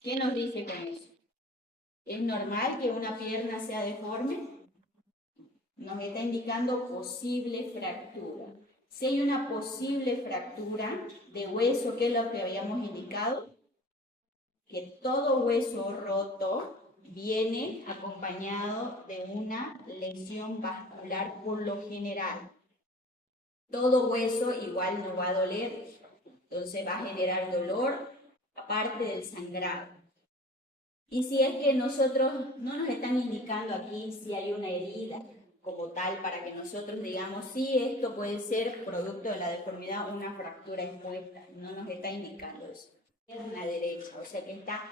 ¿Qué nos dice con eso? ¿Es normal que una pierna sea deforme? Nos está indicando posible fractura. Si hay una posible fractura de hueso, ¿qué es lo que habíamos indicado? Que todo hueso roto viene acompañado de una lesión vascular por lo general. Todo hueso igual no va a doler, entonces va a generar dolor aparte del sangrado. Y si es que nosotros no nos están indicando aquí si hay una herida como tal para que nosotros digamos, sí, esto puede ser producto de la deformidad, una fractura expuesta, no nos está indicando eso. Pierna derecha, o sea que está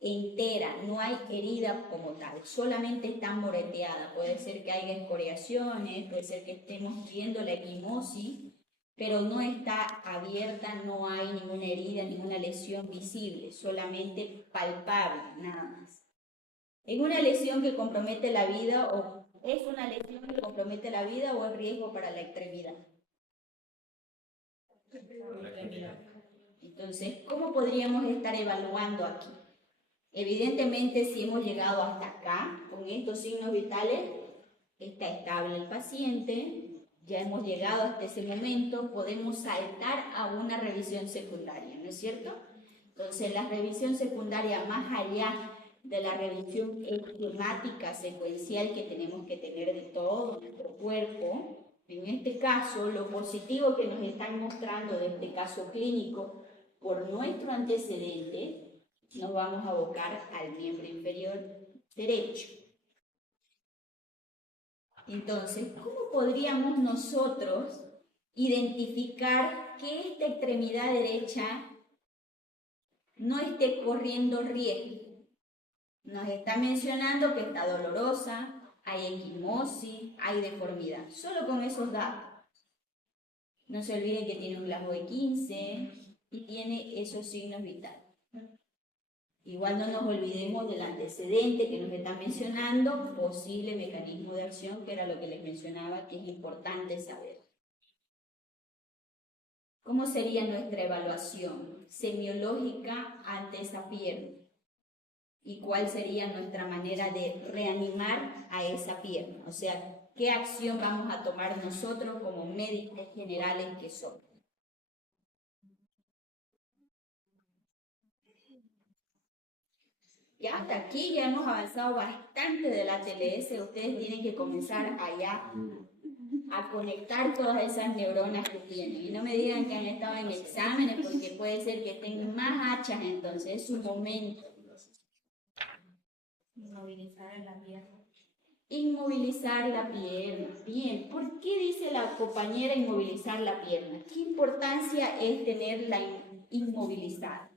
entera, no hay herida como tal, solamente está moreteada. Puede ser que haya escoriaciones, puede ser que estemos viendo la equimosis, pero no está abierta, no hay ninguna herida, ninguna lesión visible, solamente palpable, nada más. ¿Es una lesión que compromete la vida o es una lesión que compromete la vida o es riesgo para la extremidad? Entonces, ¿cómo podríamos estar evaluando aquí? Evidentemente, si hemos llegado hasta acá, con estos signos vitales, está estable el paciente, ya hemos llegado hasta ese momento, podemos saltar a una revisión secundaria, ¿no es cierto? Entonces, la revisión secundaria, más allá de la revisión esquemática secuencial que tenemos que tener de todo nuestro cuerpo, en este caso, lo positivo que nos están mostrando de este caso clínico por nuestro antecedente, nos vamos a abocar al miembro inferior derecho. Entonces, ¿cómo podríamos nosotros identificar que esta extremidad derecha no esté corriendo riesgo? Nos está mencionando que está dolorosa, hay equimosis, hay deformidad. Solo con esos datos. No se olviden que tiene un Glasgow de 15 y tiene esos signos vitales. Igual no nos olvidemos del antecedente que nos está mencionando, posible mecanismo de acción, que era lo que les mencionaba, que es importante saber. ¿Cómo sería nuestra evaluación semiológica ante esa pierna? ¿Y cuál sería nuestra manera de reanimar a esa pierna? O sea, ¿qué acción vamos a tomar nosotros como médicos generales que somos? Ya hasta aquí ya hemos avanzado bastante de la TLS. Ustedes tienen que comenzar allá a conectar todas esas neuronas que tienen. Y no me digan que han estado en exámenes porque puede ser que tengan más hachas, entonces es su momento. Inmovilizar la pierna. Inmovilizar la pierna. Bien, ¿por qué dice la compañera inmovilizar la pierna? ¿Qué importancia es tenerla inmovilizada?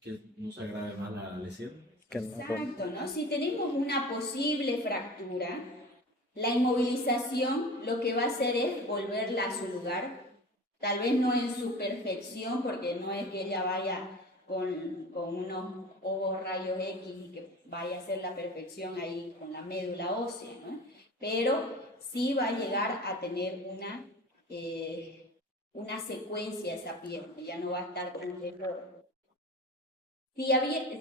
Que no se agrave más la lesión. Exacto, ¿no? Si tenemos una posible fractura, la inmovilización lo que va a hacer es volverla a su lugar, tal vez no en su perfección, porque no es que ella vaya con unos ojos rayos X y que vaya a ser la perfección ahí con la médula ósea, ¿no? Pero sí va a llegar a tener una secuencia esa pierna, ya no va a estar con el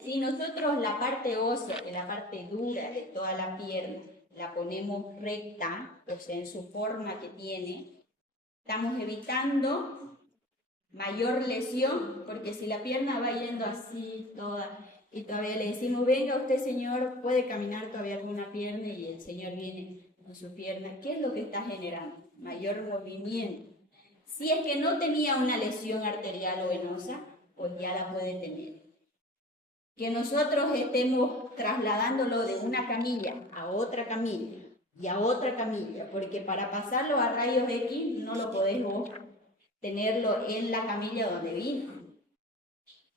si nosotros la parte ósea, que es la parte dura de toda la pierna, la ponemos recta, o sea, en su forma que tiene, estamos evitando mayor lesión, porque si la pierna va yendo así toda, y todavía le decimos, venga usted señor, puede caminar todavía con una pierna, y el señor viene con su pierna, ¿qué es lo que está generando? Mayor movimiento. Si es que no tenía una lesión arterial o venosa, pues ya la puede tener. Que nosotros estemos trasladándolo de una camilla a otra camilla y a otra camilla, porque para pasarlo a rayos X no lo podemos tenerlo en la camilla donde vino.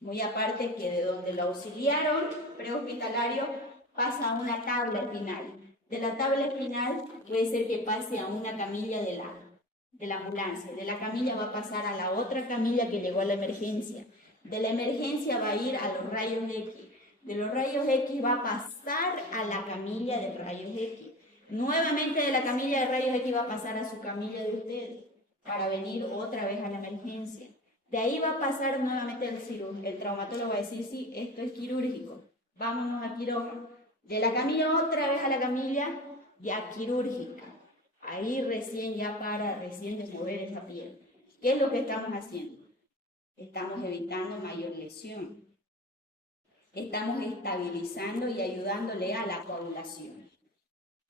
Muy aparte que de donde lo auxiliaron prehospitalario pasa a una tabla espinal. De la tabla espinal puede ser que pase a una camilla de la ambulancia. De la camilla va a pasar a la otra camilla que llegó a la emergencia. De la emergencia va a ir a los rayos X. De los rayos X va a pasar a la camilla de rayos X. Nuevamente de la camilla de rayos X va a pasar a su camilla de ustedes para venir otra vez a la emergencia. De ahí va a pasar nuevamente el traumatólogo va a decir, sí, esto es quirúrgico, vámonos a quirófano. De la camilla otra vez a la camilla ya quirúrgica. Ahí recién de mover esa pierna. ¿Qué es lo que estamos haciendo? Estamos evitando mayor lesión. Estamos estabilizando y ayudándole a la coagulación.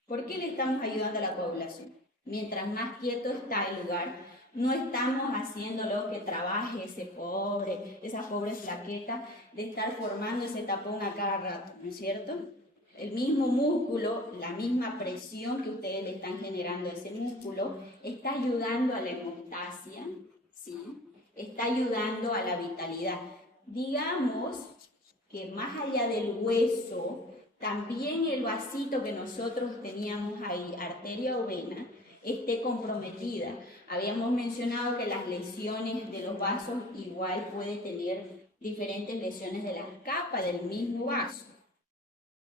¿Por qué le estamos ayudando a la coagulación? Mientras más quieto está el lugar, no estamos haciéndolo que trabaje esa pobre plaqueta de estar formando ese tapón a cada rato, ¿no es cierto? El mismo músculo, la misma presión que ustedes le están generando a ese músculo, está ayudando a la hemostasia, ¿sí? Está ayudando a la vitalidad. Digamos que más allá del hueso, también el vasito que nosotros teníamos ahí, arteria o vena, esté comprometida. Habíamos mencionado que las lesiones de los vasos igual puede tener diferentes lesiones de las capas del mismo vaso,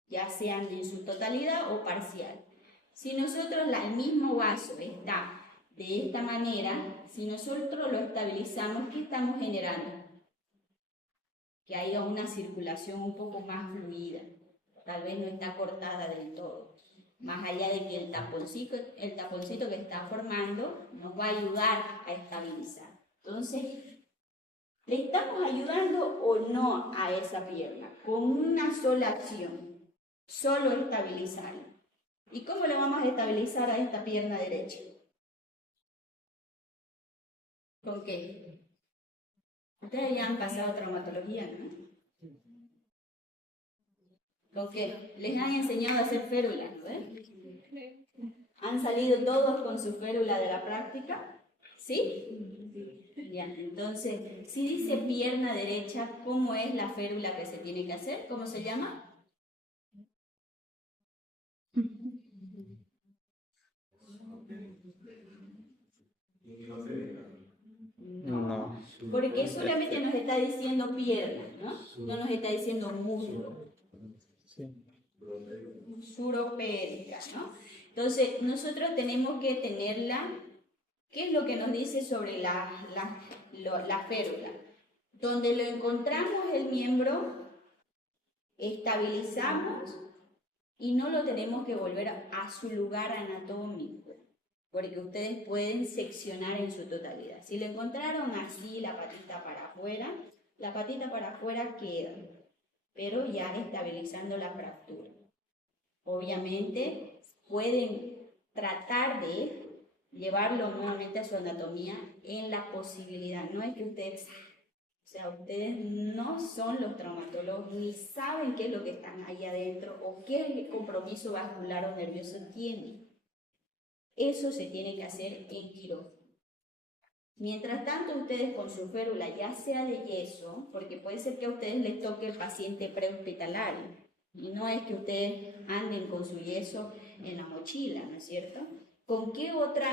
ya sean en su totalidad o parcial. Si nosotros el mismo vaso está de esta manera, si nosotros lo estabilizamos, ¿qué estamos generando? Que haya una circulación un poco más fluida, tal vez no está cortada del todo, más allá de que el taponcito que está formando nos va a ayudar a estabilizar. Entonces, ¿le estamos ayudando o no a esa pierna? Con una sola acción, solo estabilizarla. ¿Y cómo le vamos a estabilizar a esta pierna derecha? ¿Con qué? Ustedes ya han pasado traumatología, ¿no? ¿Con qué? Les han enseñado a hacer férulas, ¿no? ¿Han salido todos con su férula de la práctica? ¿Sí? Ya, entonces, si dice pierna derecha, ¿cómo es la férula que se tiene que hacer? ¿Cómo se llama? No. Porque solamente nos está diciendo pierna, ¿no? No nos está diciendo muslo. Sí. Suropédica, ¿no? Entonces, nosotros tenemos que tenerla. ¿Qué es lo que nos dice sobre la férula? Donde lo encontramos el miembro, estabilizamos y no lo tenemos que volver a su lugar anatómico, porque ustedes pueden seccionar en su totalidad. Si lo encontraron así, la patita para afuera queda, pero ya estabilizando la fractura. Obviamente pueden tratar de llevarlo nuevamente a su anatomía en la posibilidad. No es que ustedes no son los traumatólogos ni saben qué es lo que están ahí adentro o qué compromiso vascular o nervioso tienen. Eso se tiene que hacer en quirófano. Mientras tanto, ustedes con su férula, ya sea de yeso, porque puede ser que a ustedes les toque el paciente prehospitalario, y no es que ustedes anden con su yeso en la mochila, ¿no es cierto? ¿Con qué otro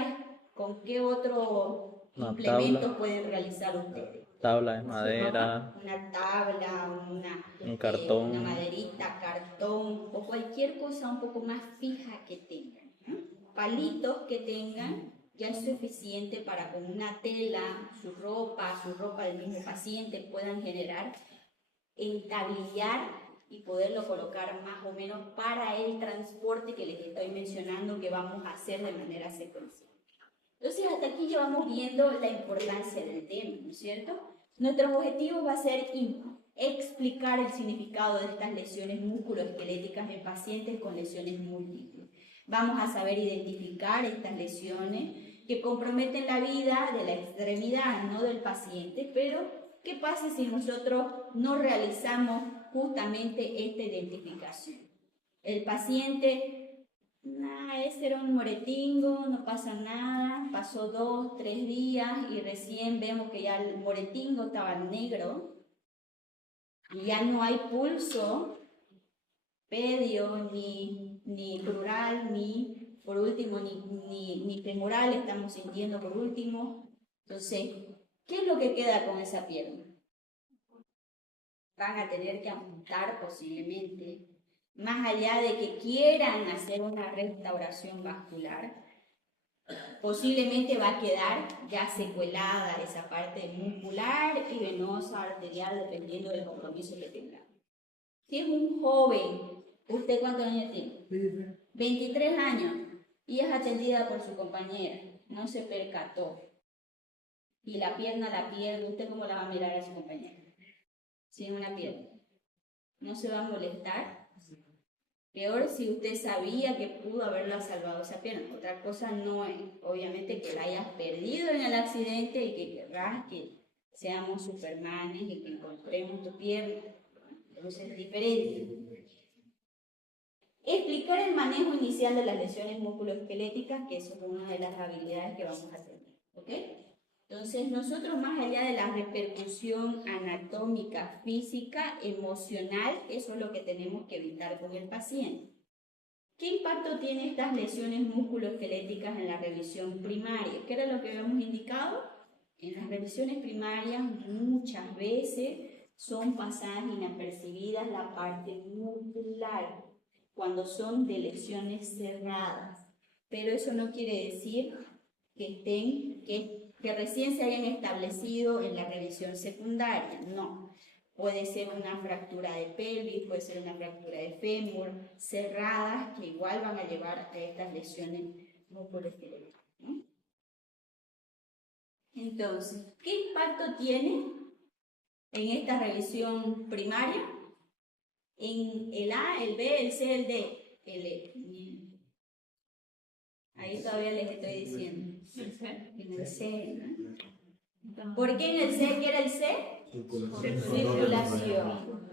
implemento pueden realizar ustedes? Tabla de madera. Una tabla, Un cartón. una maderita, cartón o cualquier cosa un poco más fija que tengan, ¿no? Palitos que tengan ya es suficiente para con una tela, su ropa del mismo paciente puedan generar, entablillar y poderlo colocar más o menos para el transporte que les estoy mencionando que vamos a hacer de manera secuencial. Entonces, hasta aquí ya vamos viendo la importancia del tema, ¿no es cierto? Nuestro objetivo va a ser explicar el significado de estas lesiones musculoesqueléticas en pacientes con lesiones múltiples. Vamos a saber identificar estas lesiones que comprometen la vida de la extremidad, no del paciente, pero ¿qué pasa si nosotros no realizamos justamente esta identificación? El paciente, ese era un moretingo, no pasa nada, pasó 2, 3 días y recién vemos que ya el moretingo estaba negro y ya no hay pulso pedio, ni crural, ni por último, ni femoral estamos sintiendo por último. Entonces, ¿qué es lo que queda con esa pierna? Van a tener que amputar posiblemente, más allá de que quieran hacer una restauración vascular, Posiblemente va a quedar ya secuelada esa parte muscular y venosa, arterial, dependiendo del compromiso que tenga. Si es un joven, ¿usted cuántos años tiene? 23 años, y es atendida por su compañera, no se percató, y la pierna la pierde, ¿usted cómo la va a mirar a su compañera? Sin una pierna. ¿No se va a molestar? Peor si usted sabía que pudo haberla salvado esa pierna. Otra cosa no es, obviamente, que la hayas perdido en el accidente y que querrás que seamos supermanes y que encontremos tu pierna. Entonces es diferente. Explicar el manejo inicial de las lesiones musculoesqueléticas, que eso es una de las habilidades que vamos a hacer. ¿Ok? Entonces, nosotros más allá de la repercusión anatómica, física, emocional, eso es lo que tenemos que evitar con el paciente. ¿Qué impacto tienen estas lesiones musculoesqueléticas en la revisión primaria? ¿Qué era lo que habíamos indicado? En las revisiones primarias muchas veces son pasadas inapercibidas la parte muscular cuando son de lesiones cerradas, pero eso no quiere decir que recién se hayan establecido en la revisión secundaria, no. Puede ser una fractura de pelvis, puede ser una fractura de fémur, cerradas, que igual van a llevar a estas lesiones musculoesqueléticas, ¿no? Entonces, ¿qué impacto tiene en esta revisión primaria? En el A, el B, el C, el D, el E. Ahí todavía les estoy diciendo. En el C, ¿no? ¿Por qué en el C? ¿Qué era el C? Circulación.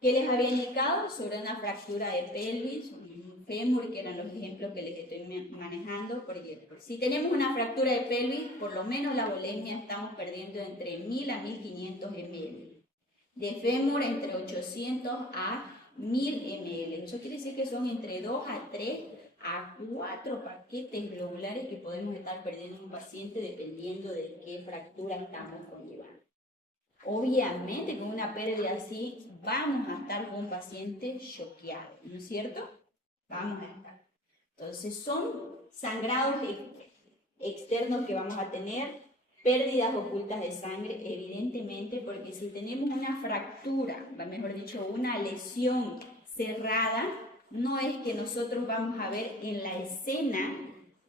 ¿Qué les había indicado? Sobre una fractura de pelvis, un fémur, que eran los ejemplos que les estoy manejando, porque si tenemos una fractura de pelvis, por lo menos la volemia estamos perdiendo entre 1000 a 1500 ml. De fémur entre 800 a 1000 ml. Eso quiere decir que son entre 2 a 3 a 4 paquetes globulares que podemos estar perdiendo en un paciente dependiendo de qué fractura estamos conllevando. Obviamente con una pérdida así vamos a estar con un paciente choqueado, ¿no es cierto? Vamos a estar. Entonces son sangrados externos que vamos a tener, pérdidas ocultas de sangre, evidentemente, porque si tenemos una fractura, mejor dicho, una lesión cerrada, no es que nosotros vamos a ver en la escena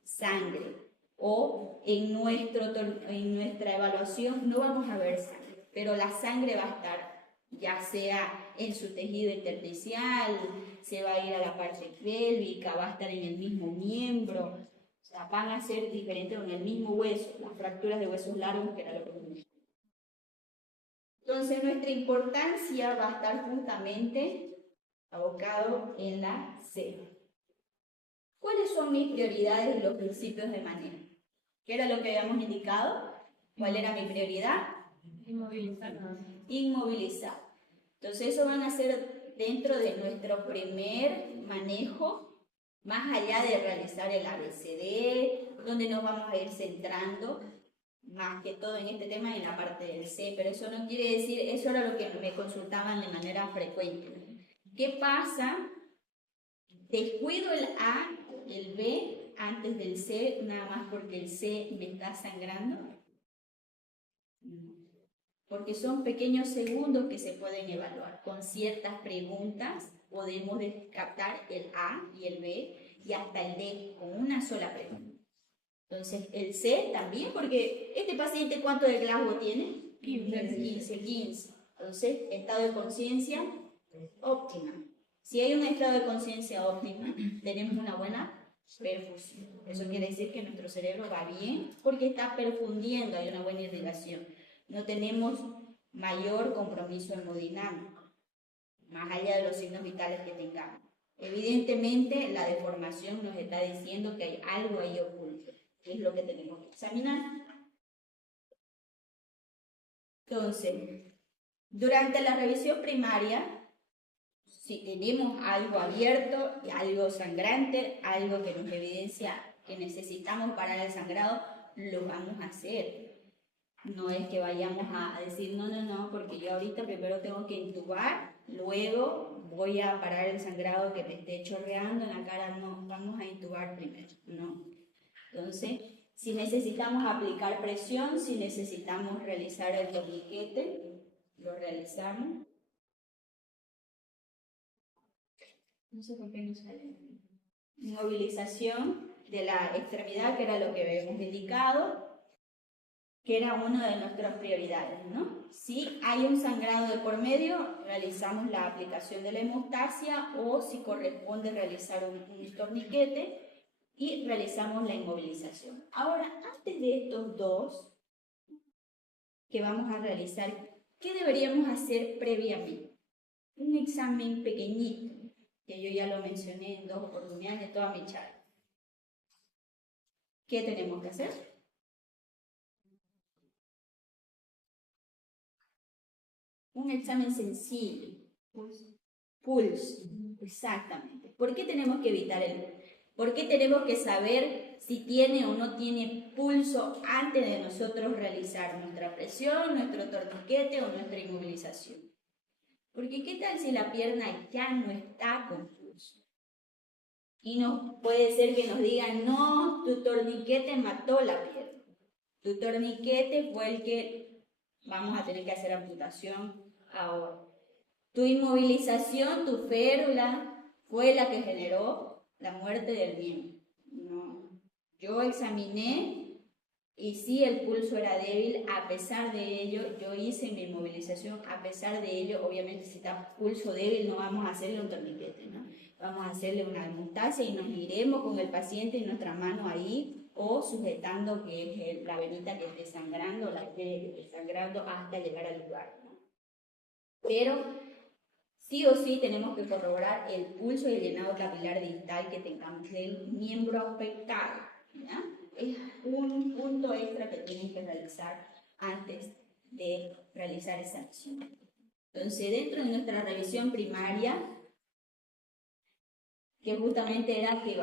sangre o en nuestra evaluación no vamos a ver sangre, pero la sangre va a estar ya sea en su tejido intersticial, se va a ir a la parte pélvica, va a estar en el mismo miembro, o sea, van a ser diferentes en el mismo hueso, las fracturas de huesos largos que era lo que vimos. Entonces nuestra importancia va a estar justamente abocado en la C. ¿Cuáles son mis prioridades y los principios de manejo? ¿Qué era lo que habíamos indicado? ¿Cuál era mi prioridad? Inmovilizar. Inmovilizar. Entonces eso van a ser dentro de nuestro primer manejo, más allá de realizar el ABCD, donde nos vamos a ir centrando más que todo en este tema en la parte del C, pero eso no quiere decir, eso era lo que me consultaban de manera frecuente. ¿Qué pasa? Descuido el A, el B antes del C, nada más porque el C me está sangrando. Porque son pequeños segundos que se pueden evaluar. Con ciertas preguntas podemos descartar el A y el B y hasta el D con una sola pregunta. Entonces, el C también, porque este paciente, ¿cuánto de Glasgow tiene? 15. Entonces, estado de conciencia óptima. Si hay un estado de conciencia óptima, tenemos una buena perfusión. Eso quiere decir que nuestro cerebro va bien porque está perfundiendo, hay una buena irrigación. No tenemos mayor compromiso hemodinámico, más allá de los signos vitales que tengamos. Evidentemente, la deformación nos está diciendo que hay algo ahí oculto, que es lo que tenemos que examinar. Entonces, durante la revisión primaria, si tenemos algo abierto, algo sangrante, algo que nos evidencia que necesitamos parar el sangrado, lo vamos a hacer. No es que vayamos a decir, no, porque yo ahorita primero tengo que intubar, luego voy a parar el sangrado que me esté chorreando en la cara, no, vamos a intubar primero, no. Entonces, si necesitamos aplicar presión, si necesitamos realizar el torniquete, lo realizamos. No sé por qué no sale. Inmovilización de la extremidad, que era lo que habíamos indicado, que era una de nuestras prioridades, ¿no? Si hay un sangrado de por medio, realizamos la aplicación de la hemostasia, o si corresponde realizar un torniquete, y realizamos la inmovilización. Ahora, antes de estos dos que vamos a realizar, ¿qué deberíamos hacer previamente? Un examen pequeñito, que yo ya lo mencioné en 2 oportunidades de toda mi charla. ¿Qué tenemos que hacer? Un examen sencillo. Pulso. Exactamente. ¿Por qué tenemos que evitar el pulso? ¿Por qué tenemos que saber si tiene o no tiene pulso antes de nosotros realizar nuestra presión, nuestro torniquete o nuestra inmovilización? Porque ¿qué tal si la pierna ya no está con pulso? Y puede ser que nos digan, no, tu torniquete mató la pierna. Tu torniquete fue el que vamos a tener que hacer amputación ahora. Tu inmovilización, tu férula, fue la que generó la muerte del miembro. No. Yo examiné y sí, el pulso era débil. A pesar de ello, yo hice mi inmovilización. A pesar de ello, obviamente, si está pulso débil, no vamos a hacerle un torniquete, ¿no? Vamos a hacerle una hemostasia y nos iremos con el paciente en nuestra mano ahí, o sujetando que es la venita que esté sangrando, la arteria que esté sangrando, hasta llegar al lugar, ¿no? Pero sí o sí tenemos que corroborar el pulso y el llenado capilar distal que tengamos del miembro afectado, ¿ya? Es un punto extra que tienen que realizar antes de realizar esa acción. Entonces, dentro de nuestra revisión primaria, que justamente era que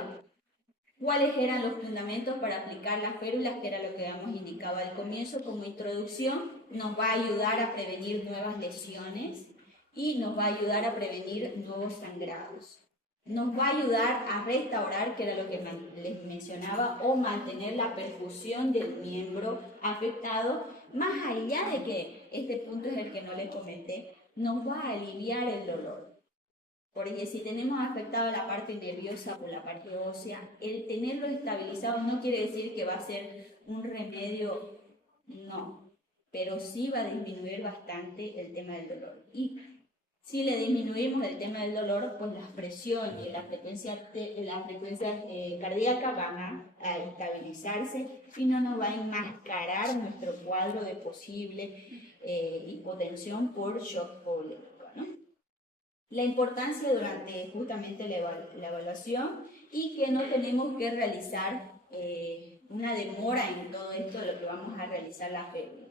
cuáles eran los fundamentos para aplicar las férulas, que era lo que habíamos indicado al comienzo como introducción, nos va a ayudar a prevenir nuevas lesiones y nos va a ayudar a prevenir nuevos sangrados. Nos va a ayudar a restaurar, que era lo que les mencionaba, o mantener la perfusión del miembro afectado, más allá de que este punto es el que no les comenté, nos va a aliviar el dolor. Porque si tenemos afectada la parte nerviosa o la parte ósea, el tenerlo estabilizado no quiere decir que va a ser un remedio, no, pero sí va a disminuir bastante el tema del dolor. Y si le disminuimos el tema del dolor, pues las presiones y la frecuencia cardíaca van a estabilizarse y no nos va a enmascarar nuestro cuadro de posible hipotensión por shock povoléptico, ¿no? La importancia durante justamente la evaluación, y que no tenemos que realizar una demora en todo esto de lo que vamos a realizar la férula.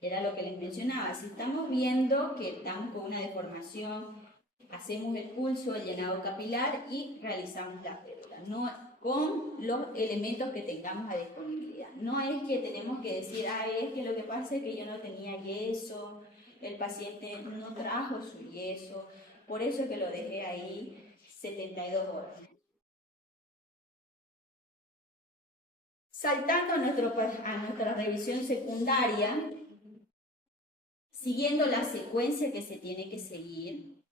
Era lo que les mencionaba, si estamos viendo que estamos con una deformación, hacemos el pulso, el llenado capilar y realizamos la férula, no con los elementos que tengamos a disponibilidad. No es que tenemos que decir, es que lo que pasa es que yo no tenía yeso, el paciente no trajo su yeso, por eso que lo dejé ahí 72 horas. Saltando a nuestra revisión secundaria, siguiendo la secuencia que se tiene que seguir,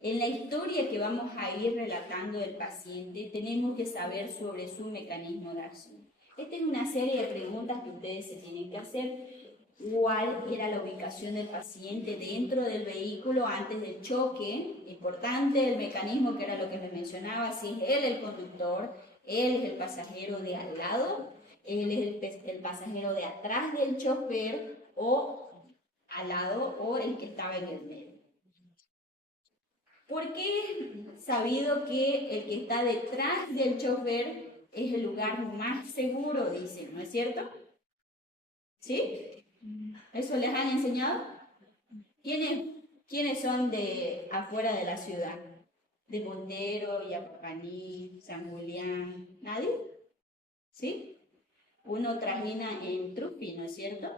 en la historia que vamos a ir relatando del paciente, tenemos que saber sobre su mecanismo de acción. Esta es una serie de preguntas que ustedes se tienen que hacer. ¿Cuál era la ubicación del paciente dentro del vehículo antes del choque? Importante el mecanismo, que era lo que les mencionaba, si es él el conductor, él es el pasajero de al lado, él es el pasajero de atrás del chofer, o al lado, o el que estaba en el medio. Porque es sabido que el que está detrás del chofer es el lugar más seguro, dicen, ¿no es cierto? ¿Sí? ¿Eso les han enseñado? ¿Quiénes son de afuera de la ciudad? De Montero, Yapaní, San Julián, ¿nadie? ¿Sí? Uno trajina en trufi, ¿no es cierto?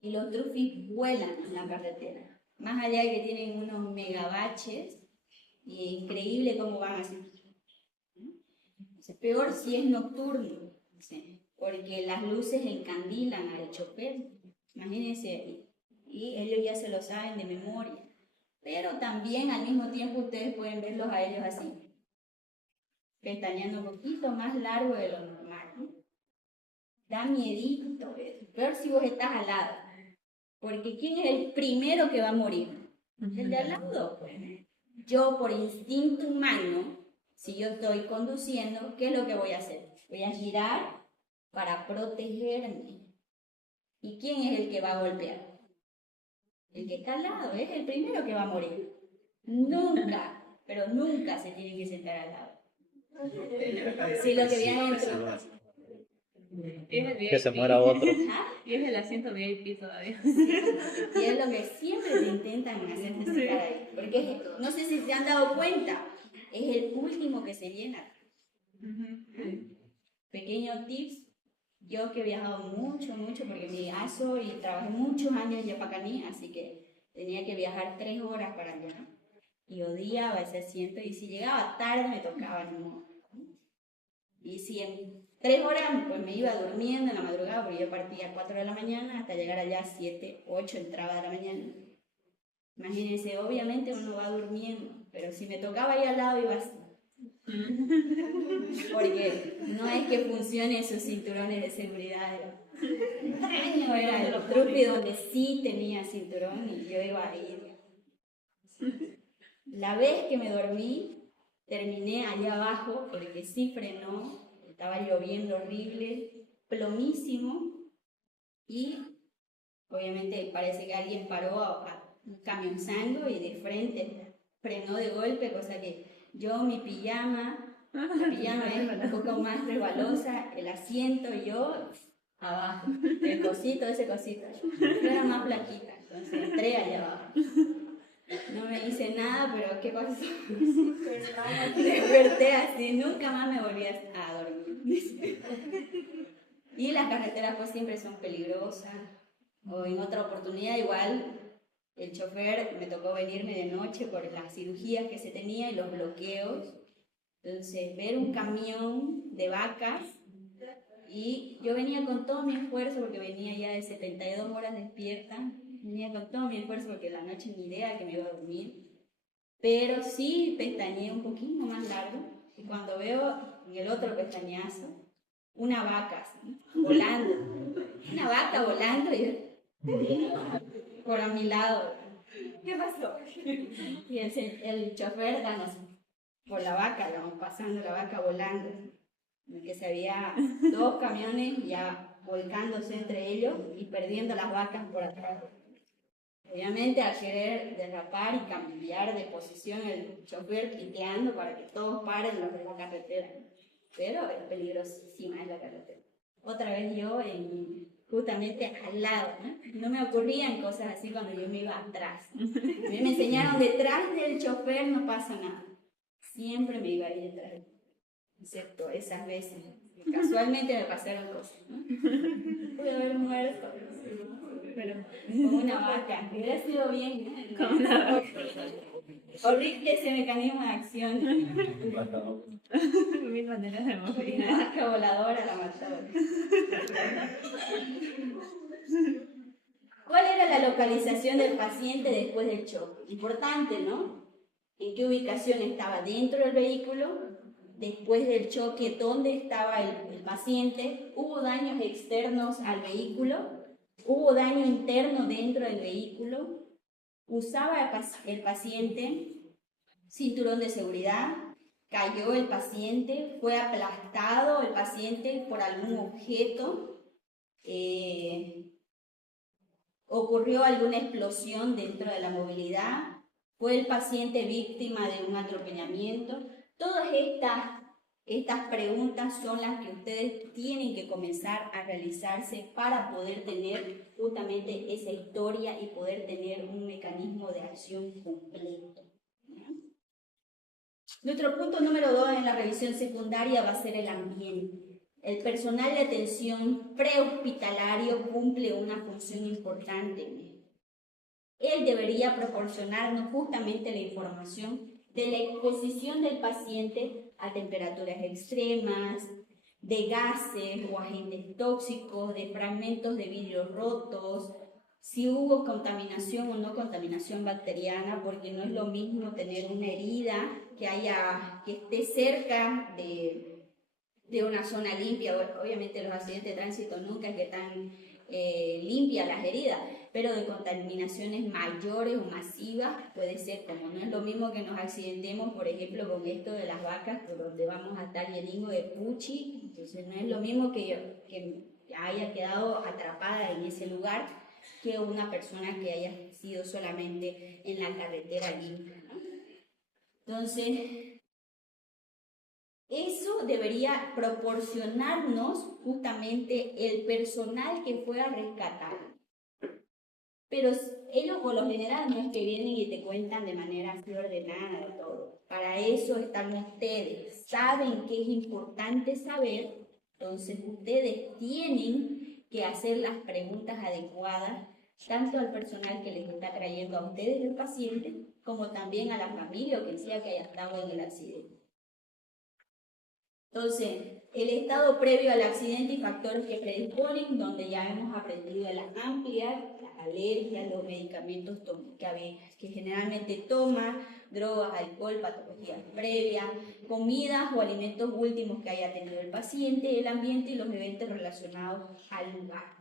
Y los trufis vuelan en la carretera. Más allá de que tienen unos megabaches, y increíble cómo van así. Es peor si es nocturno. Sí, porque las luces encandilan al chofer, imagínense, y ellos ya se lo saben de memoria. Pero también al mismo tiempo ustedes pueden verlos a ellos así, pestañeando un poquito más largo de lo normal. Da miedito, peor si vos estás al lado, porque ¿quién es el primero que va a morir? El de al lado, pues. Yo por instinto humano, si yo estoy conduciendo, ¿qué es lo que voy a hacer? Voy a girar para protegerme. ¿Y quién es el que va a golpear? El que está al lado, es el primero que va a morir. Nunca, pero nunca se tiene que sentar al lado. Si lo que viene dentro... Que se muera otro. ¿Ah? Y es el asiento VIP todavía. Y es lo que siempre te intentan hacerte sentar ahí. Porque no sé si se han dado cuenta, es el último que se llena. Pequeño tips, yo que he viajado mucho, porque me aso y trabajé muchos años en Yapacaní, así que tenía que viajar 3 horas para allá. Y odiaba ese asiento, y si llegaba tarde me tocaba, no. Y si en 3 horas pues me iba durmiendo en la madrugada, porque yo partía a 4 de la mañana hasta llegar allá a 7, 8 entraba de la mañana. Imagínense, obviamente uno va durmiendo, pero si me tocaba ahí al lado iba así. Porque no es que funcionen esos cinturones de seguridad. Era el trupi donde sí tenía cinturón y yo iba ahí. La vez que me dormí, terminé allá abajo porque sí frenó, estaba lloviendo horrible, plomísimo, y obviamente parece que alguien paró a un camionzango y de frente frenó de golpe, cosa que yo, mi pijama, la pijama es un poco más resbalosa, el asiento, yo abajo, ese cosito, yo era más flaquita, entonces entré allá abajo. No me hice nada, pero ¿qué pasó? Desperté así, nunca más me volví a dormir. Y las carreteras pues siempre son peligrosas. O en otra oportunidad igual, el chofer me tocó venirme de noche por las cirugías que se tenía y los bloqueos. Entonces, ver un camión de vacas, y yo venía con todo mi esfuerzo porque venía ya de 72 horas despierta. Venía con todo mi esfuerzo porque la noche ni idea que me iba a dormir, pero sí pestañeé un poquito más largo, y cuando veo en el otro pestañazo una vaca así, volando, una vaca volando y por a mi lado, ¿qué pasó? Y el chofer ganas por la vaca, pasando la vaca volando, que se había 2 camiones ya volcándose entre ellos y perdiendo las vacas por atrás. Obviamente al querer derrapar y cambiar de posición el chofer piteando para que todos paren los de la carretera. Pero es peligrosísima la carretera. Otra vez yo justamente al lado, ¿no? Me ocurrían cosas así cuando yo me iba atrás. A mí me enseñaron detrás del chofer no pasa nada. Siempre me iba a ir detrás, excepto esas veces. Casualmente me pasaron cosas, ¿no? Pude haber muerto. Pero con una vaca, hubiera sido bien, ¿no? Con una vaca. Horrible ese mecanismo de acción. Mil maneras de morir. Una vaca voladora la mató. ¿Cuál era la localización del paciente después del choque? Importante, ¿no? ¿En qué ubicación estaba dentro del vehículo? Después del choque, ¿dónde estaba el paciente? ¿Hubo daños externos al vehículo? ¿Hubo daño interno dentro del vehículo? ¿Usaba el paciente cinturón de seguridad? ¿Cayó el paciente? ¿Fue aplastado el paciente por algún objeto? ¿Ocurrió alguna explosión dentro de la movilidad? ¿Fue el paciente víctima de un atropellamiento? Todas estas preguntas son las que ustedes tienen que comenzar a realizarse para poder tener justamente esa historia y poder tener un mecanismo de acción completo. Nuestro punto número 2 en la revisión secundaria va a ser el ambiente. El personal de atención prehospitalario cumple una función importante. Él debería proporcionarnos justamente la información de la exposición del paciente a temperaturas extremas, de gases o agentes tóxicos, de fragmentos de vidrio rotos, si hubo contaminación o no contaminación bacteriana, porque no es lo mismo tener una herida que esté cerca de una zona limpia. Obviamente los accidentes de tránsito nunca es que están limpias las heridas, pero de contaminaciones mayores o masivas puede ser, como no es lo mismo que nos accidentemos, por ejemplo, con esto de las vacas, por donde vamos a estar llenos de puchi, entonces no es lo mismo que haya quedado atrapada en ese lugar que una persona que haya sido solamente en la carretera limpia, ¿no? Entonces, eso debería proporcionarnos justamente el personal que fue a rescatar. Pero ellos por lo general no es que vienen y te cuentan de manera así ordenada todo. Para eso están ustedes. Saben que es importante saber, entonces ustedes tienen que hacer las preguntas adecuadas tanto al personal que les está trayendo a ustedes el paciente, como también a la familia o quien sea que haya estado en el accidente. Entonces, el estado previo al accidente y factores que predisponen, donde ya hemos aprendido de las amplias, las alergias, los medicamentos que generalmente toma, drogas, alcohol, patologías previas, comidas o alimentos últimos que haya tenido el paciente, el ambiente y los eventos relacionados al lugar.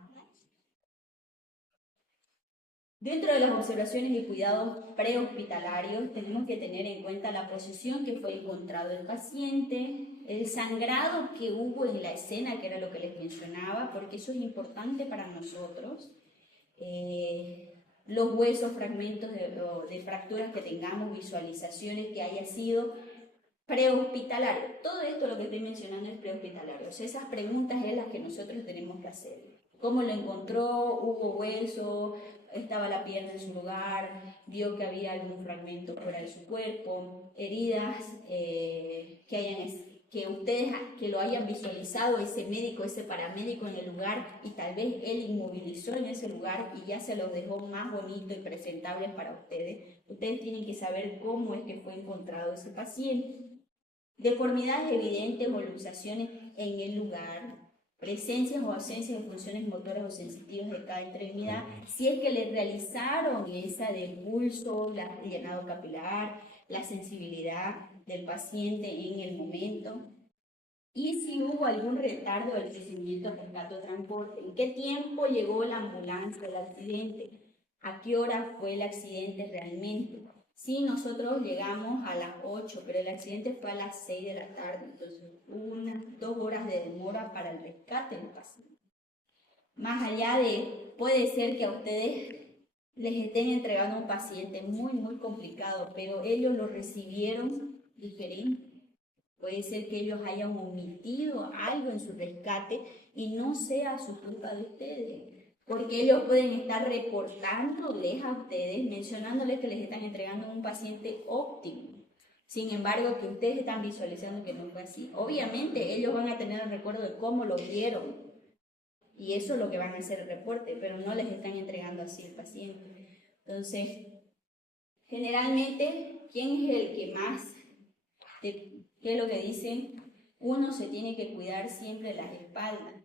Dentro de las observaciones y cuidados prehospitalarios tenemos que tener en cuenta la posición que fue encontrado el paciente, el sangrado que hubo en la escena, que era lo que les mencionaba, porque eso es importante para nosotros, los huesos, fragmentos de fracturas que tengamos, visualizaciones que haya sido prehospitalario. Todo esto lo que estoy mencionando es prehospitalario. O sea, esas preguntas es las que nosotros tenemos que hacer. ¿Cómo lo encontró? ¿Hubo hueso? ¿Estaba la pierna en su lugar? ¿Vio que había algún fragmento fuera de su cuerpo? Heridas que ustedes que lo hayan visualizado, ese médico, ese paramédico en el lugar, y tal vez él inmovilizó en ese lugar y ya se los dejó más bonito y presentable para ustedes. Ustedes tienen que saber cómo es que fue encontrado ese paciente. Deformidades evidentes o luxaciones en el lugar, presencias o ausencias de funciones motoras o sensitivas de cada extremidad, si es que le realizaron esa del pulso, el llenado capilar, la sensibilidad del paciente en el momento, y si hubo algún retardo del procedimiento rescate o transporte, en qué tiempo llegó la ambulancia del accidente, a qué hora fue el accidente realmente. Sí, nosotros llegamos a las 8, pero el accidente fue a las 6 de la tarde, entonces hubo unas 2 horas de demora para el rescate del paciente. Más allá puede ser que a ustedes les estén entregando un paciente muy, muy complicado, pero ellos lo recibieron diferente. Puede ser que ellos hayan omitido algo en su rescate y no sea su culpa de ustedes. Porque ellos pueden estar reportándoles a ustedes, mencionándoles que les están entregando un paciente óptimo. Sin embargo, que ustedes están visualizando que no fue así. Obviamente, ellos van a tener el recuerdo de cómo lo vieron. Y eso es lo que van a hacer el reporte, pero no les están entregando así el paciente. Entonces, generalmente, ¿quién es el que más? ¿Qué es lo que dicen? Uno se tiene que cuidar siempre las espaldas.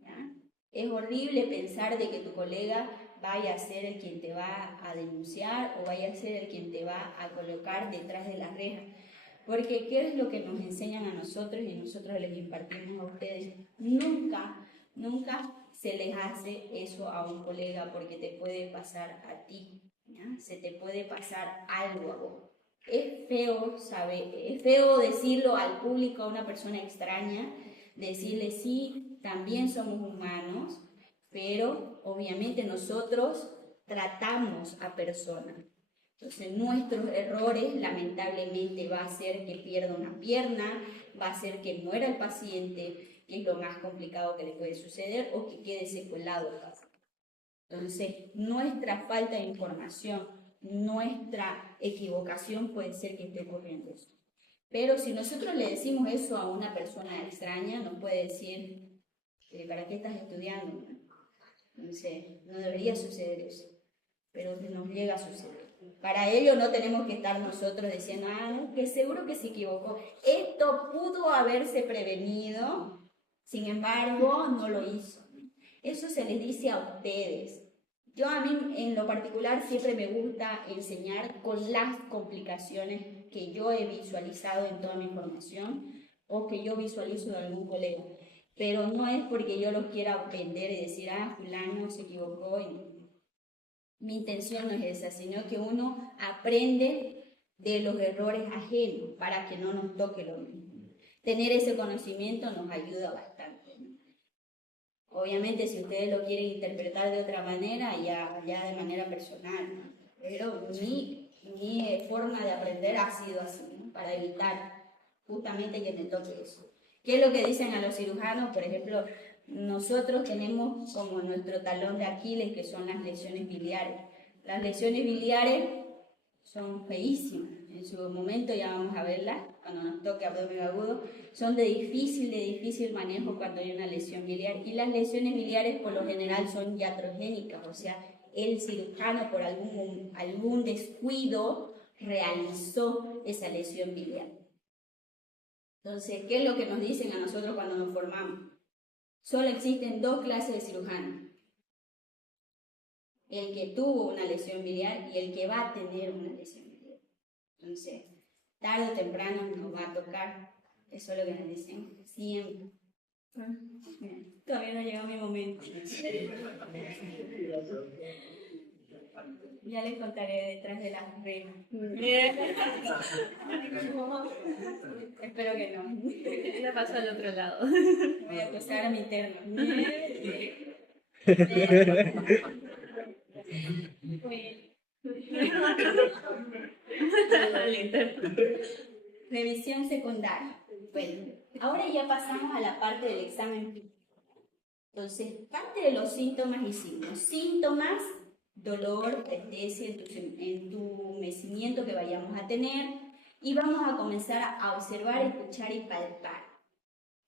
¿Ya? Es horrible pensar de que tu colega vaya a ser el quien te va a denunciar o vaya a ser el quien te va a colocar detrás de las rejas. Porque ¿qué es lo que nos enseñan a nosotros y nosotros les impartimos a ustedes? Nunca se les hace eso a un colega porque te puede pasar a ti, ¿ya? Se te puede pasar algo a vos. Es feo decirlo al público, a una persona extraña, decirle sí, también somos humanos, pero obviamente nosotros tratamos a personas. Entonces nuestros errores lamentablemente va a hacer que pierda una pierna, va a hacer que muera el paciente, que es lo más complicado que le puede suceder, o que quede secuelado el paciente. Entonces nuestra falta de información, nuestra equivocación puede ser que esté ocurriendo eso. Pero si nosotros le decimos eso a una persona extraña, nos puede decir, ¿para qué estás estudiando? Entonces, no debería suceder eso, pero nos llega a suceder. Para ello no tenemos que estar nosotros diciendo, que seguro que se equivocó. Esto pudo haberse prevenido Sin embargo, no lo hizo. Eso se les dice a ustedes. Yo a mí en lo particular siempre me gusta enseñar con las complicaciones que yo he visualizado en toda mi formación o que yo visualizo de algún colega. Pero no es porque yo los quiera ofender y decir, fulano se equivocó. Mi intención no es esa, sino que uno aprende de los errores ajenos para que no nos toque lo mismo. Tener ese conocimiento nos ayuda bastante, ¿no? Obviamente, si ustedes lo quieren interpretar de otra manera, ya de manera personal, ¿no? Pero mi forma de aprender ha sido así, ¿no? Para evitar justamente que me toque eso. ¿Qué es lo que dicen a los cirujanos? Por ejemplo, nosotros tenemos como nuestro talón de Aquiles, que son las lesiones biliares. Las lesiones biliares son feísimas. En su momento ya vamos a verlas, cuando nos toque abdomen agudo. Son de difícil manejo cuando hay una lesión biliar. Y las lesiones biliares por lo general son iatrogénicas, o sea, el cirujano por algún descuido realizó esa lesión biliar. Entonces, ¿qué es lo que nos dicen a nosotros cuando nos formamos? Solo existen 2 clases de cirujanos. El que tuvo una lesión biliar y el que va a tener una lesión biliar. Entonces, tarde o temprano nos va a tocar. Eso es lo que nos dicen siempre. Todavía no llegó mi momento. Ya les contaré detrás de las rejas. Espero que no. Ya pasó al otro lado. Voy a acusar a mi interno. Revisión secundaria. Bueno, ahora ya pasamos a la parte del examen. Entonces, parte de los síntomas y signos. Síntomas, dolor, prestesia, entumecimiento que vayamos a tener. Y vamos a comenzar a observar, escuchar y palpar,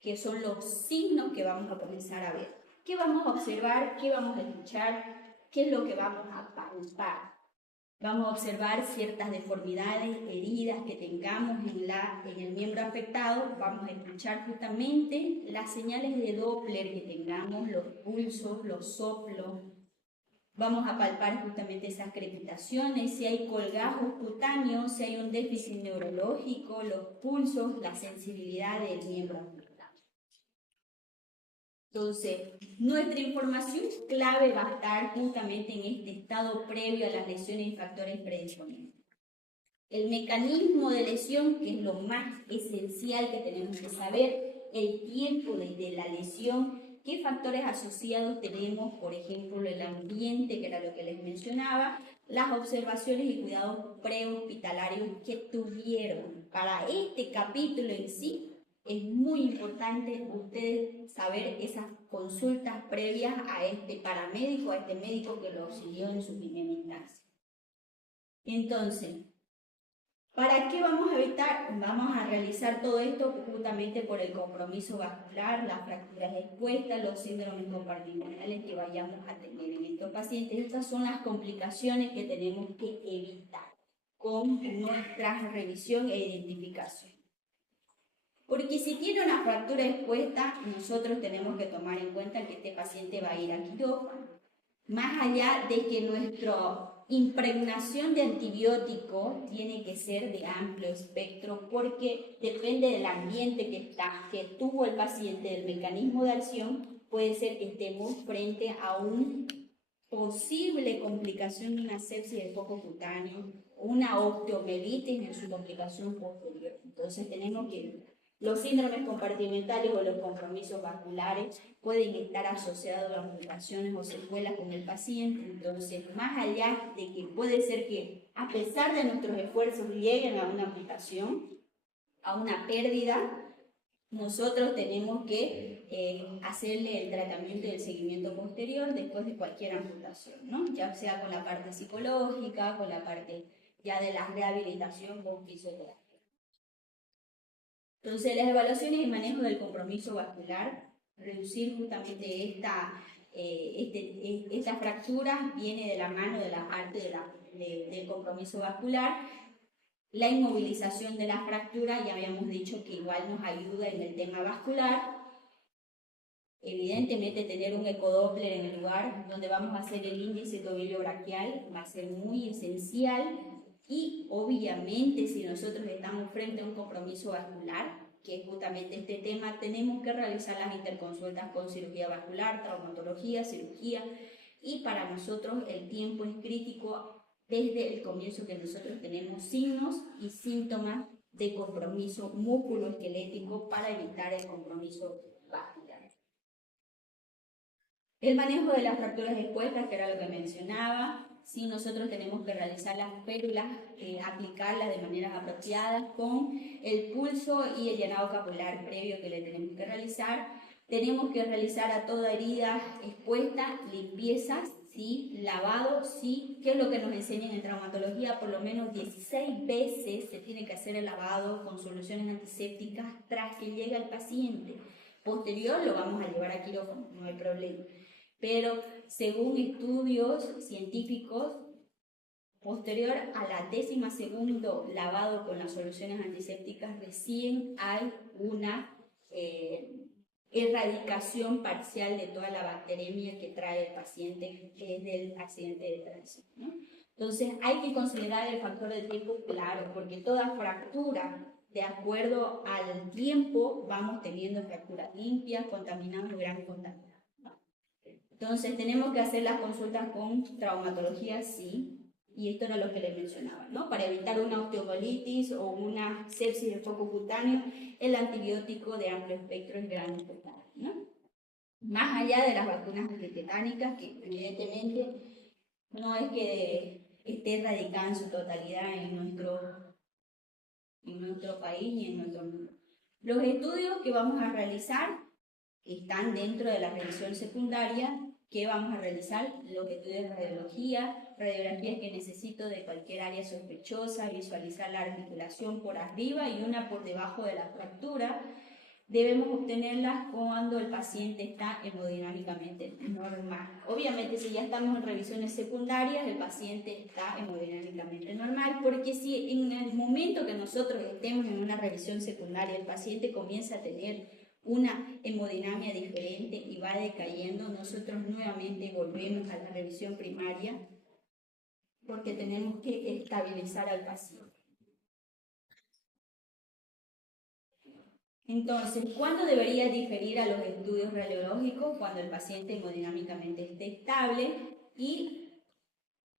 que son los signos que vamos a comenzar a ver. ¿Qué vamos a observar? ¿Qué vamos a escuchar? ¿Qué es lo que vamos a palpar? Vamos a observar ciertas deformidades, heridas que tengamos en el miembro afectado. Vamos a escuchar justamente las señales de Doppler que tengamos, los pulsos, los soplos. Vamos a palpar justamente esas crepitaciones, si hay colgajos cutáneos, si hay un déficit neurológico, los pulsos, la sensibilidad del miembro afectado. Entonces, nuestra información clave va a estar justamente en este estado previo a las lesiones y factores predisponentes. El mecanismo de lesión, que es lo más esencial que tenemos que saber, el tiempo desde la lesión, qué factores asociados tenemos, por ejemplo, el ambiente, que era lo que les mencionaba, las observaciones y cuidados prehospitalarios que tuvieron. Para este capítulo en sí, es muy importante ustedes saber esas consultas previas a este paramédico, a este médico que lo auxilió en su primera instancia. Entonces, ¿para qué vamos a evitar? Vamos a realizar todo esto justamente por el compromiso vascular, las fracturas expuestas, los síndromes compartimentales que vayamos a tener en estos pacientes. Estas son las complicaciones que tenemos que evitar con nuestra revisión e identificación. Porque si tiene una fractura expuesta, nosotros tenemos que tomar en cuenta que este paciente va a ir a quirófano. Más allá de que nuestra impregnación de antibiótico tiene que ser de amplio espectro, porque depende del ambiente que tuvo el paciente, del mecanismo de acción, puede ser que estemos frente a una posible complicación de una sepsis del foco cutáneo, una osteomielitis en su complicación posterior. Entonces tenemos que los síndromes compartimentales o los compromisos vasculares pueden estar asociados a complicaciones o secuelas con el paciente. Entonces, más allá de que puede ser que, a pesar de nuestros esfuerzos, lleguen a una amputación, a una pérdida, nosotros tenemos que hacerle el tratamiento y el seguimiento posterior después de cualquier amputación, ¿no? Ya sea con la parte psicológica, con la parte ya de la rehabilitación con fisioterapia. Entonces, las evaluaciones y manejo del compromiso vascular, reducir justamente esta fractura viene de la mano de la parte del compromiso vascular. La inmovilización de la fractura, ya habíamos dicho que igual nos ayuda en el tema vascular. Evidentemente tener un ecodoppler en el lugar donde vamos a hacer el índice tobillo braquial va a ser muy esencial. Y obviamente si nosotros estamos frente a un compromiso vascular, que es justamente este tema, tenemos que realizar las interconsultas con cirugía vascular, traumatología, cirugía, y para nosotros el tiempo es crítico desde el comienzo que nosotros tenemos signos y síntomas de compromiso músculo-esquelético para evitar el compromiso vascular. El manejo de las fracturas expuestas, que era lo que mencionaba, sí, nosotros tenemos que realizar las férulas, aplicarlas de maneras apropiadas con el pulso y el llenado capular previo que le tenemos que realizar. Tenemos que realizar a toda herida expuesta, limpiezas, ¿sí? Lavado, ¿sí? ¿Qué es lo que nos enseñan en traumatología? Por lo menos 16 veces se tiene que hacer el lavado con soluciones antisépticas tras que llegue al paciente. Posterior lo vamos a llevar a quirófano, no hay problema. Pero según estudios científicos, posterior a la 12º lavado con las soluciones antisépticas, recién hay una erradicación parcial de toda la bacteremia que trae el paciente desde el accidente de tránsito, ¿no? Entonces hay que considerar el factor de tiempo, claro, porque toda fractura, de acuerdo al tiempo, vamos teniendo fracturas limpias, contaminadas y gran contaminadas. Entonces, tenemos que hacer las consultas con traumatología, sí, y esto era lo que les mencionaba, ¿no? Para evitar una osteomolitis o una sepsis de foco cutáneo, el antibiótico de amplio espectro es gran importante, ¿no? Más allá de las vacunas antitetánicas, que evidentemente no es que esté erradicada en su totalidad en nuestro país y en nuestro mundo. Los estudios que vamos a realizar están dentro de la revisión secundaria. ¿Qué vamos a realizar? Los estudios de radiografías que necesito de cualquier área sospechosa, visualizar la articulación por arriba y una por debajo de la fractura. Debemos obtenerlas cuando el paciente está hemodinámicamente normal. Obviamente, si ya estamos en revisiones secundarias, el paciente está hemodinámicamente normal, porque si en el momento que nosotros estemos en una revisión secundaria, el paciente comienza a tener una hemodinamia diferente y va decayendo, nosotros nuevamente volvemos a la revisión primaria porque tenemos que estabilizar al paciente. Entonces, ¿cuándo debería diferir a los estudios radiológicos? Cuando el paciente hemodinámicamente esté estable y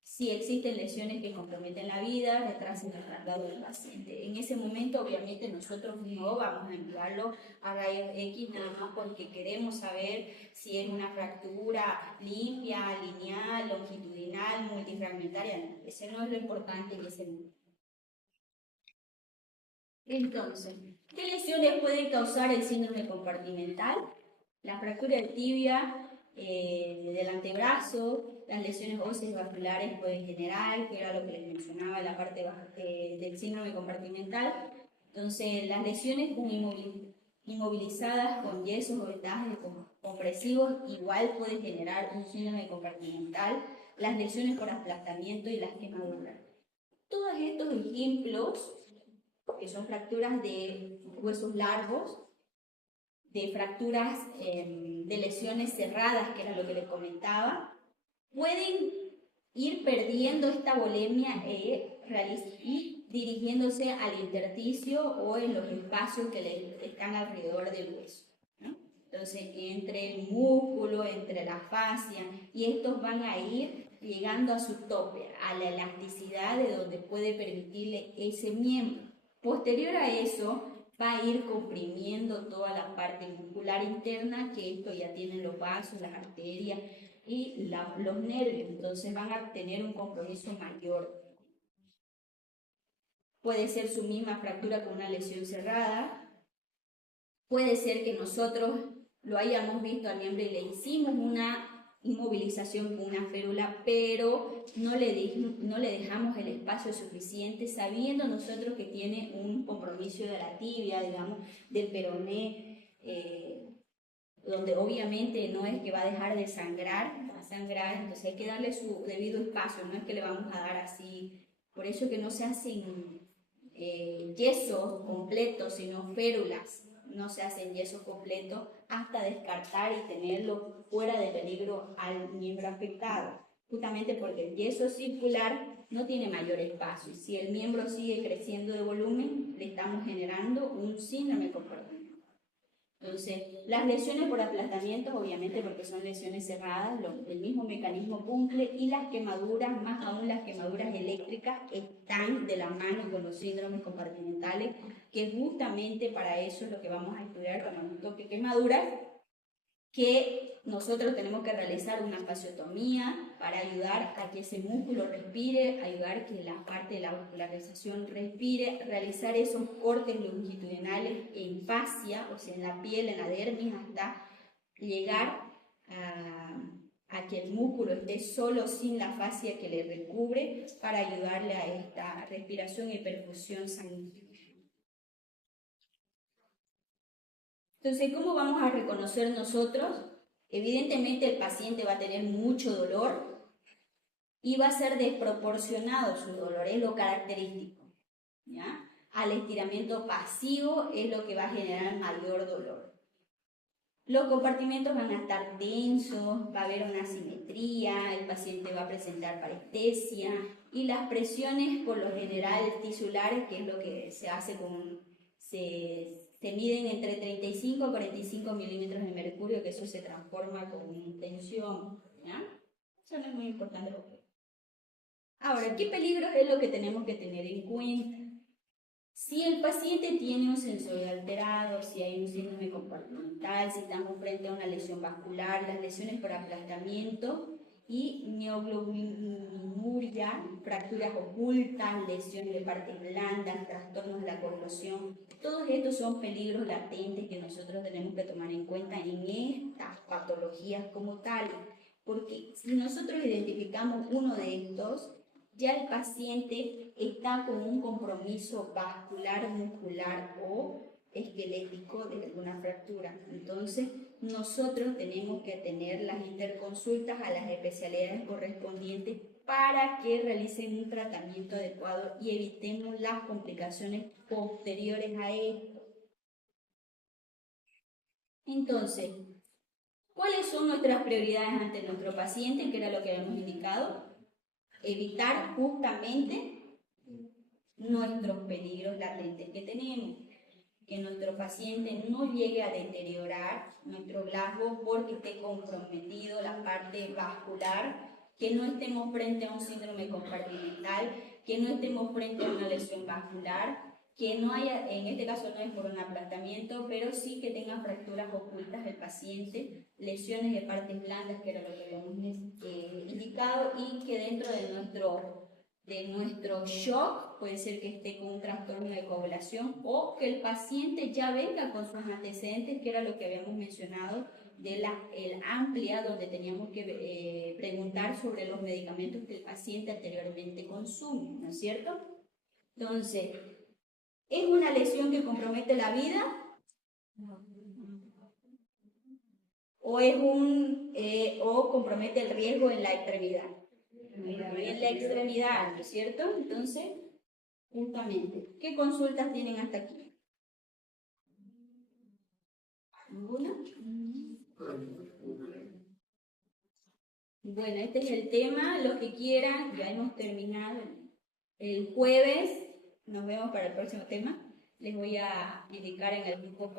si existen lesiones que comprometen la vida, retrasen el traslado del paciente. En ese momento, obviamente, nosotros no vamos a enviarlo a rayos X, nada más porque queremos saber si es una fractura limpia, lineal, longitudinal, multifragmentaria. No, ese no es lo importante en ese momento. Entonces, ¿qué lesiones pueden causar el síndrome compartimental? La fractura de tibia, del antebrazo, las lesiones óseas vasculares pueden generar, que era lo que les mencionaba, la parte del síndrome compartimental. Entonces, las lesiones inmovilizadas con yesos o vendajes compresivos igual pueden generar un síndrome compartimental, las lesiones por aplastamiento y las quemaduras. Todos estos ejemplos, que son fracturas de huesos largos, de fracturas de lesiones cerradas, que era lo que les comentaba, pueden ir perdiendo esta volemia y dirigiéndose al intersticio o en los espacios que están alrededor del hueso, ¿no? Entonces, entre el músculo, entre la fascia, y estos van a ir llegando a su tope, a la elasticidad de donde puede permitirle ese miembro. Posterior a eso, va a ir comprimiendo toda la parte muscular interna, que esto ya tienen los vasos, las arterias y los nervios, entonces van a tener un compromiso mayor. Puede ser su misma fractura con una lesión cerrada, puede ser que nosotros lo hayamos visto al miembro y le hicimos una inmovilización con una férula, pero no le dejamos el espacio suficiente, sabiendo nosotros que tiene un compromiso de la tibia, digamos, del peroné, donde obviamente no es que va a dejar de sangrar, va a sangrar, entonces hay que darle su debido espacio, no es que le vamos a dar así. Por eso que no se hacen yesos completos, sino férulas, no se hacen yesos completos hasta descartar y tenerlo fuera de peligro al miembro afectado, justamente porque el yeso circular no tiene mayor espacio y si el miembro sigue creciendo de volumen, le estamos generando un síndrome compartimental. Entonces, las lesiones por aplastamiento, obviamente porque son lesiones cerradas, el mismo mecanismo cumple, y las quemaduras, más aún las quemaduras eléctricas, están de la mano con los síndromes compartimentales, que justamente para eso es lo que vamos a estudiar cuando nos toque quemaduras, que nosotros tenemos que realizar una fasciotomía para ayudar a que ese músculo respire, ayudar a que la parte de la vascularización respire, realizar esos cortes longitudinales en fascia, o sea, en la piel, en la dermis, hasta llegar a que el músculo esté solo sin la fascia que le recubre para ayudarle a esta respiración y perfusión sanguínea. Entonces, ¿cómo vamos a reconocer nosotros? Evidentemente el paciente va a tener mucho dolor y va a ser desproporcionado su dolor, es lo característico, ¿ya? Al estiramiento pasivo es lo que va a generar mayor dolor. Los compartimentos van a estar tensos, va a haber una asimetría, el paciente va a presentar parestesia y las presiones por lo general tisulares, que es lo que se hace se miden entre 35 a 45 milímetros de mercurio, que eso se transforma con tensión, ¿ya? Eso no es muy importante. Ahora, ¿qué peligros es lo que tenemos que tener en cuenta? Si el paciente tiene un sensorio alterado, si hay un síndrome compartimental, si estamos frente a una lesión vascular, las lesiones por aplastamiento y neoglobinuria, fracturas ocultas, lesiones de partes blandas, trastornos de la corrosión, todos estos son peligros latentes que nosotros tenemos que tomar en cuenta en estas patologías como tal, porque si nosotros identificamos uno de estos, ya el paciente está con un compromiso vascular, muscular o esquelético de alguna fractura. Entonces, nosotros tenemos que tener las interconsultas a las especialidades correspondientes para que realicen un tratamiento adecuado y evitemos las complicaciones posteriores a esto. Entonces, ¿cuáles son nuestras prioridades ante nuestro paciente? Que era lo que habíamos indicado. Evitar justamente nuestros peligros latentes que tenemos. Que nuestro paciente no llegue a deteriorar nuestro glasgo porque esté comprometido la parte vascular, que no estemos frente a un síndrome compartimental, que no estemos frente a una lesión vascular, que no haya, en este caso no es por un aplastamiento, pero sí que tenga fracturas ocultas el paciente, lesiones de partes blandas, que era lo que habíamos indicado, y que dentro de nuestro shock puede ser que esté con un trastorno de coagulación o que el paciente ya venga con sus antecedentes, que era lo que habíamos mencionado de el amplia, donde teníamos que preguntar sobre los medicamentos que el paciente anteriormente consume, ¿no es cierto? Entonces, ¿es una lesión que compromete la vida? ¿O compromete el riesgo en la extremidad? En la extremidad, ¿no es cierto? Entonces, justamente, ¿qué consultas tienen hasta aquí? ¿Ninguna? Bueno, este es el tema, los que quieran, ya hemos terminado. El jueves nos vemos para el próximo tema. Les voy a indicar en el grupo